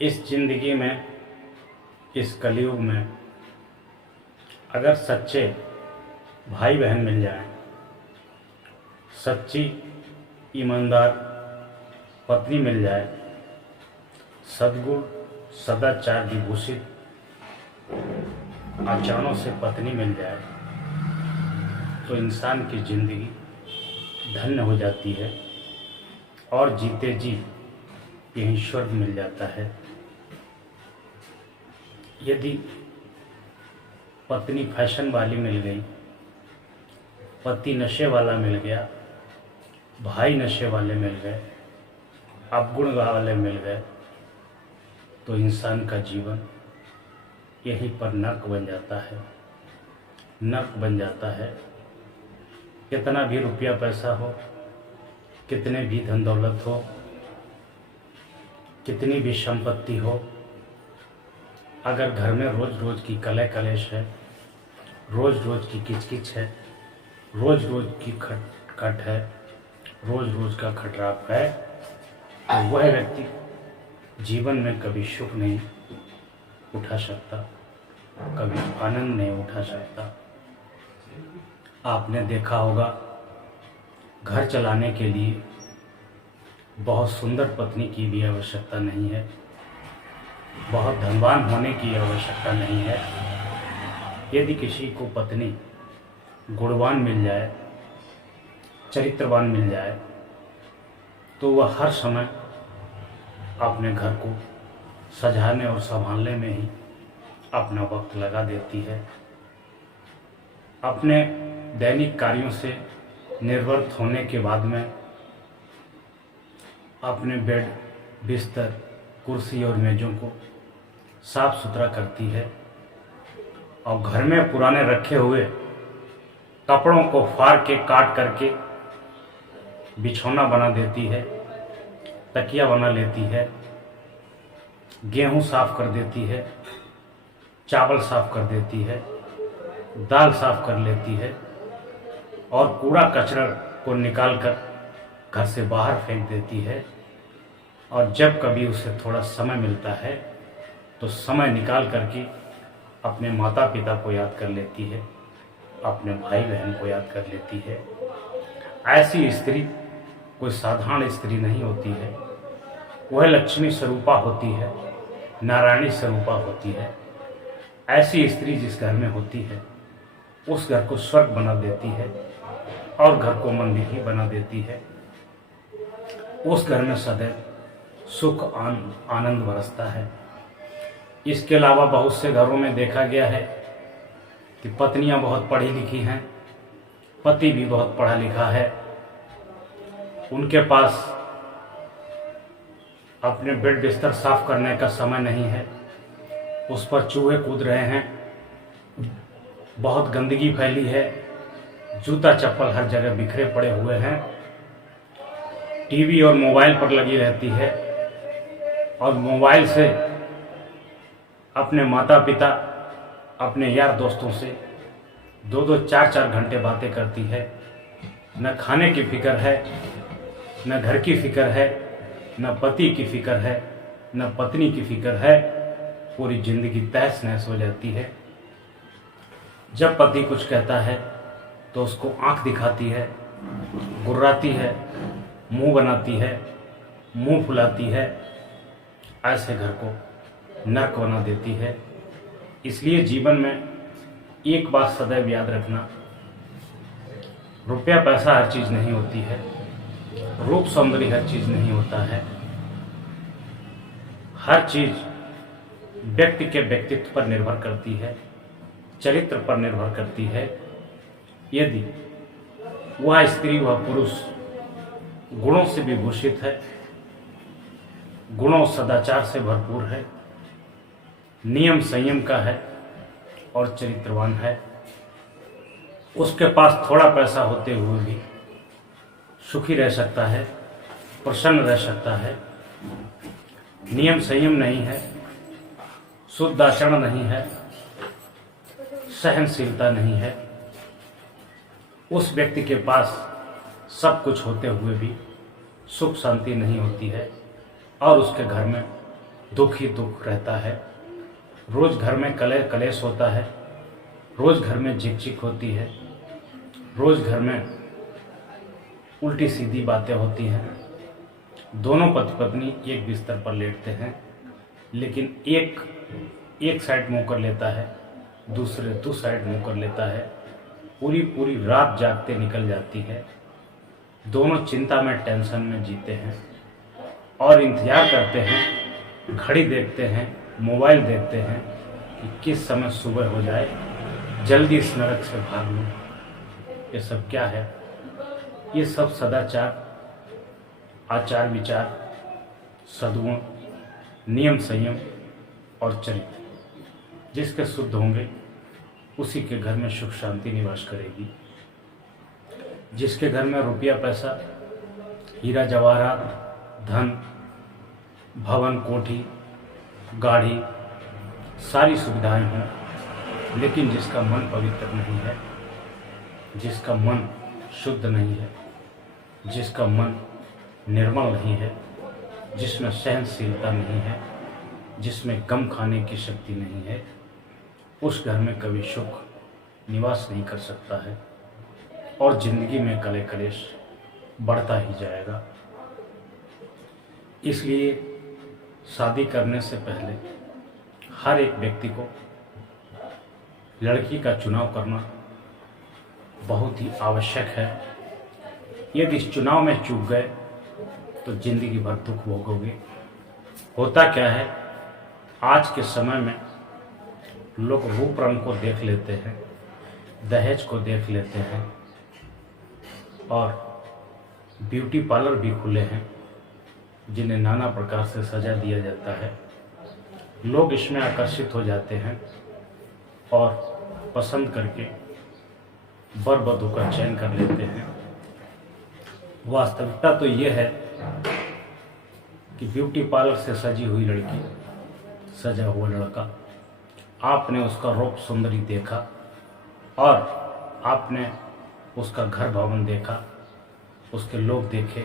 इस जिंदगी में, इस कलयुग में अगर सच्चे भाई बहन मिल जाएं, सच्ची ईमानदार पत्नी मिल जाए, सद्गुण सदाचार विभूषित आचारों से पत्नी मिल जाए, तो इंसान की जिंदगी धन्य हो जाती है और जीते जी यही स्वर्ग मिल जाता है। यदि पत्नी फैशन वाली मिल गई, पति नशे वाला मिल गया, भाई नशे वाले मिल गए, अवगुण वाले मिल गए, तो इंसान का जीवन यहीं पर नर्क बन जाता है। नर्क बन जाता है। कितना भी रुपया पैसा हो, कितने भी धन दौलत हो, कितनी भी संपत्ति हो, अगर घर में रोज रोज की कलह कलेश है, रोज रोज की किचकिच है, रोज रोज की खट है, रोज रोज का खटराप है, तो वह व्यक्ति जीवन में कभी सुख नहीं उठा सकता, कभी आनंद नहीं उठा सकता। आपने देखा होगा, घर चलाने के लिए बहुत सुंदर पत्नी की भी आवश्यकता नहीं है, बहुत धनवान होने की आवश्यकता नहीं है। यदि किसी को पत्नी गुणवान मिल जाए, चरित्रवान मिल जाए, तो वह हर समय अपने घर को सजाने और संभालने में ही अपना वक्त लगा देती है। अपने दैनिक कार्यों से निर्वृत्त होने के बाद में अपने बेड, बिस्तर, कुर्सी और मेज़ों को साफ सुथरा करती है और घर में पुराने रखे हुए कपड़ों को फाड़ के काट करके बिछौना बना देती है, तकिया बना लेती है, गेहूं साफ कर देती है, चावल साफ कर देती है, दाल साफ कर लेती है और कूड़ा कचरा को निकालकर घर से बाहर फेंक देती है। और जब कभी उसे थोड़ा समय मिलता है तो समय निकाल करके अपने माता पिता को याद कर लेती है, अपने भाई बहन को याद कर लेती है। ऐसी स्त्री कोई साधारण स्त्री नहीं होती है, वह लक्ष्मी स्वरूपा होती है, नारायणी स्वरूपा होती है। ऐसी स्त्री जिस घर में होती है उस घर को स्वर्ग बना देती है और घर को मंदिर ही बना देती है। उस घर में सदैव सुख आनंद बरसता है। इसके अलावा बहुत से घरों में देखा गया है कि पत्नियां बहुत पढ़ी लिखी हैं, पति भी बहुत पढ़ा लिखा है, उनके पास अपने बेड बिस्तर साफ करने का समय नहीं है, उस पर चूहे कूद रहे हैं, बहुत गंदगी फैली है, जूता चप्पल हर जगह बिखरे पड़े हुए हैं, टीवी और मोबाइल पर लगी रहती है और मोबाइल से अपने माता पिता, अपने यार दोस्तों से 2-2, 4-4 घंटे बातें करती है। न खाने की फिक्र है, न घर की फिक्र है, न पति की फिक्र है, न पत्नी की फिक्र है। पूरी जिंदगी तहस नहस हो जाती है। जब पति कुछ कहता है तो उसको आंख दिखाती है, गुर्राती है, मुंह बनाती है, मुंह फुलाती है, ऐसे घर को नर्क बना देती है। इसलिए जीवन में एक बात सदैव याद रखना, रुपया पैसा हर चीज़ नहीं होती है, रूप सौंदर्य हर चीज़ नहीं होता है। हर चीज़ व्यक्ति के व्यक्तित्व पर निर्भर करती है, चरित्र पर निर्भर करती है। यदि वह स्त्री, वह पुरुष गुणों से विभूषित है, गुणों सदाचार से भरपूर है, नियम संयम का है और चरित्रवान है, उसके पास थोड़ा पैसा होते हुए भी सुखी रह सकता है, प्रसन्न रह सकता है, नियम संयम नहीं है, शुद्ध आचरण नहीं है, सहनशीलता नहीं है, उस व्यक्ति के पास सब कुछ होते हुए भी सुख शांति नहीं होती है और उसके घर में दुख ही दुख रहता है। रोज़ घर में कलेश होता है, रोज़ घर में झिकझिक होती है, रोज़ घर में उल्टी सीधी बातें होती हैं। दोनों पति पत्नी एक बिस्तर पर लेटते हैं, लेकिन एक साइड मुंह कर लेता है, दूसरी साइड मुंह कर लेता है। पूरी रात जागते निकल जाती है। दोनों चिंता में, टेंशन में जीते हैं और इंतज़ार करते हैं, घड़ी देखते हैं, मोबाइल देखते हैं कि किस समय सुबह हो जाए, जल्दी इस नरक से भाग लूँ। ये सब क्या है? ये सब सदाचार, आचार विचार, सद्गुण, नियम संयम और चरित्र जिसके शुद्ध होंगे उसी के घर में सुख शांति निवास करेगी। जिसके घर में रुपया पैसा, हीरा जवाहरात, धन, भवन, कोठी, गाड़ी, सारी सुविधाएं हों, लेकिन जिसका मन पवित्र नहीं है, जिसका मन शुद्ध नहीं है, जिसका मन निर्मल नहीं है, जिसमें सहनशीलता नहीं है, जिसमें गम खाने की शक्ति नहीं है, उस घर में कभी सुख निवास नहीं कर सकता है और जिंदगी में कलेश बढ़ता ही जाएगा। इसलिए शादी करने से पहले हर एक व्यक्ति को लड़की का चुनाव करना बहुत ही आवश्यक है। यदि इस चुनाव में चूक गए तो जिंदगी भर दुख भोगोगे। होता क्या है, आज के समय में लोग रूप रंग को देख लेते हैं, दहेज को देख लेते हैं और ब्यूटी पार्लर भी खुले हैं जिन्हें नाना प्रकार से सजा दिया जाता है। लोग इसमें आकर्षित हो जाते हैं और पसंद करके वर वधू का चयन कर लेते हैं। वास्तविकता तो ये है कि ब्यूटी पार्लर से सजी हुई लड़की, सजा हुआ लड़का, आपने उसका रूप सुंदरी देखा और आपने उसका घर भवन देखा, उसके लोग देखे,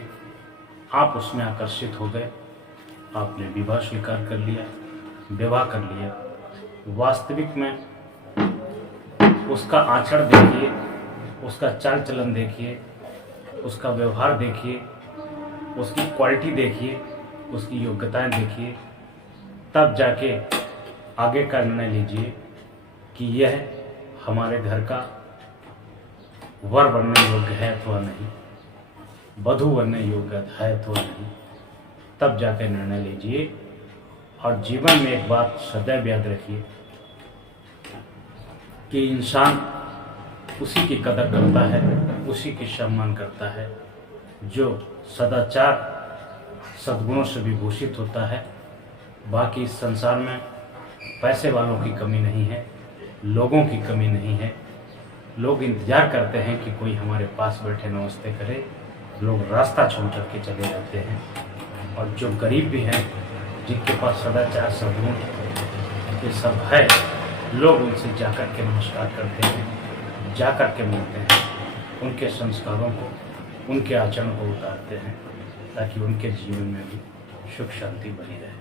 आप उसमें आकर्षित हो गए, आपने विवाह स्वीकार कर लिया, विवाह कर लिया। वास्तविक में उसका आचरण देखिए, उसका चाल चलन देखिए, उसका व्यवहार देखिए, उसकी क्वालिटी देखिए, उसकी योग्यताएं देखिए, तब जाके आगे का निर्णय लीजिए कि यह हमारे घर का वर बनने योग्य है अथवा नहीं, वधू बनने योग्य है अथवा नहीं। तब जाके निर्णय लीजिए। और जीवन में एक बात सदैव याद रखिए कि इंसान उसी की कदर करता है, उसी की सम्मान करता है जो सदाचार सद्गुणों से विभूषित होता है। बाकी इस संसार में पैसे वालों की कमी नहीं है, लोगों की कमी नहीं है। लोग इंतज़ार करते हैं कि कोई हमारे पास बैठे नमस्ते करे, लोग रास्ता छोड़ करके चले जाते हैं। और जो गरीब भी हैं, जिनके पास सदाचार सद्गुण ये सब है, लोग उनसे जाकर के नमस्कार करते हैं, जाकर के मिलते हैं, उनके संस्कारों को, उनके आचरण को उतारते हैं ताकि उनके जीवन में भी सुख शांति बनी रहे।